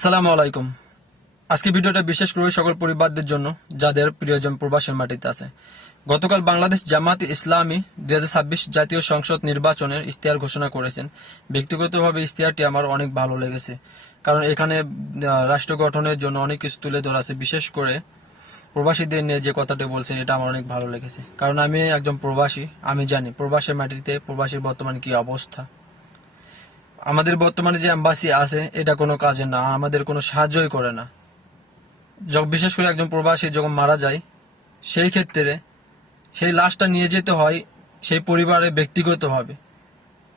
আসসালামু আলাইকুম। আজকে ভিডিওটা বিশেষ করে সকল পরিবারদের জন্য যাদের প্রিয়জন প্রবাসের মাটিতে আছে। গতকাল বাংলাদেশ জামায়াতে ইসলামী 2026 জাতীয় সংসদ নির্বাচনের ইশতেহার ঘোষণা করেছেন। ব্যক্তিগতভাবে ইশতেহারটি আমার অনেক ভালো লেগেছে, কারণ এখানে রাষ্ট্র গঠনের জন্য অনেক কিছু তুলে ধরা আছে। বিশেষ করে প্রবাসীদের নিয়ে যে কথাটি বলছেন, এটা আমার অনেক ভালো লেগেছে, কারণ আমি একজন প্রবাসী। আমি জানি প্রবাসের মাটিতে প্রবাসীর বর্তমানে কি অবস্থা। আমাদের বর্তমানে যে এম্বাসি আছে, এটা কোনো কাজে না, আমাদের কোনো সাহায্যই করে না। বিশেষ করে একজন প্রবাসী যখন মারা যায়, সেই ক্ষেত্রে সেই লাশটা নিয়ে যেতে হয় সেই পরিবারে ব্যক্তিগতভাবে,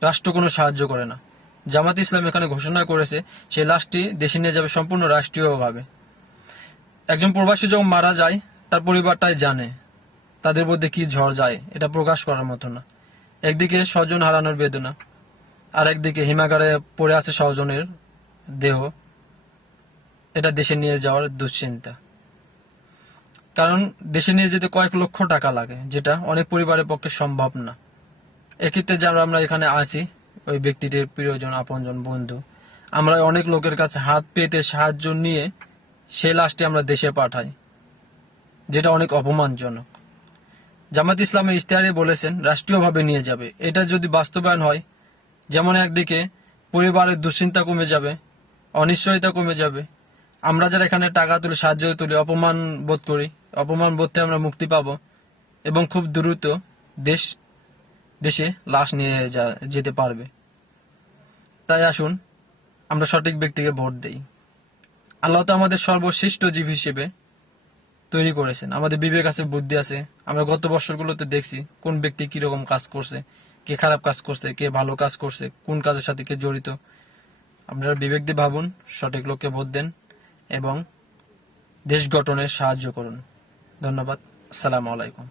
রাষ্ট্র কোনো সাহায্য করে না। জামাত ইসলাম এখানে ঘোষণা করেছে সেই লাশটি দেশে নিয়ে যাবে সম্পূর্ণ রাষ্ট্রীয়ভাবে। একজন প্রবাসী যখন মারা যায়, তার পরিবারটাই জানে তাদের মধ্যে কি ঝড় যায়, এটা প্রকাশ করার মতো না। একদিকে স্বজন হারানোর বেদনা, আর একদিকে হিমাগারে পড়ে আছে স্বজনের দেহ, এটা দেশে নিয়ে যাওয়ার দুশ্চিন্তা। কারণ দেশে নিয়ে যেতে কয়েক লক্ষ টাকা লাগে, যেটা অনেক পরিবারের পক্ষে সম্ভব না। এক্ষেত্রে যারা আমরা এখানে আছি, ওই ব্যক্তিটির প্রিয়জন, আপনজন, বন্ধু, আমরা অনেক লোকের কাছে হাত পেতে সাহায্য নিয়ে সেই লাশটি আমরা দেশে পাঠাই, যেটা অনেক অপমানজনক। জামাত ইসলামের ইশতেহারে বলেছেন রাষ্ট্রীয়ভাবে নিয়ে যাবে। এটা যদি বাস্তবায়ন হয়, যেমন একদিকে পরিবারের দুশ্চিন্তা কমে যাবে, অনিশ্চয়তা কমে যাবে, আমরা যারা এখানে টাকা তুলি, সাহায্য তুলি, অপমান বোধ করি, অপমান বোধ থেকে আমরা মুক্তি পাব, এবং খুব দ্রুত দেশে লাশ নিয়ে যেতে পারবে। তাই আসুন আমরা সঠিক ব্যক্তিকে ভোট দেই। আল্লাহ তো আমাদের সর্বশ্রেষ্ঠ জীব হিসেবে তৈরি করেছেন, আমাদের বিবেক আছে, বুদ্ধি আছে। আমরা গত বছরগুলোতে দেখছি কোন ব্যক্তি কিরকম কাজ করছে, কে খারাপ কাজ করছে, কে ভালো কাজ করছে, কোন কাজের সাথে কে জড়িত। আপনারা বিবেক দিয়ে ভাবুন, সঠিক লোককে ভোট দেন এবং দেশ গঠনে সাহায্য করুন। ধন্যবাদ। আসসালামু আলাইকুম।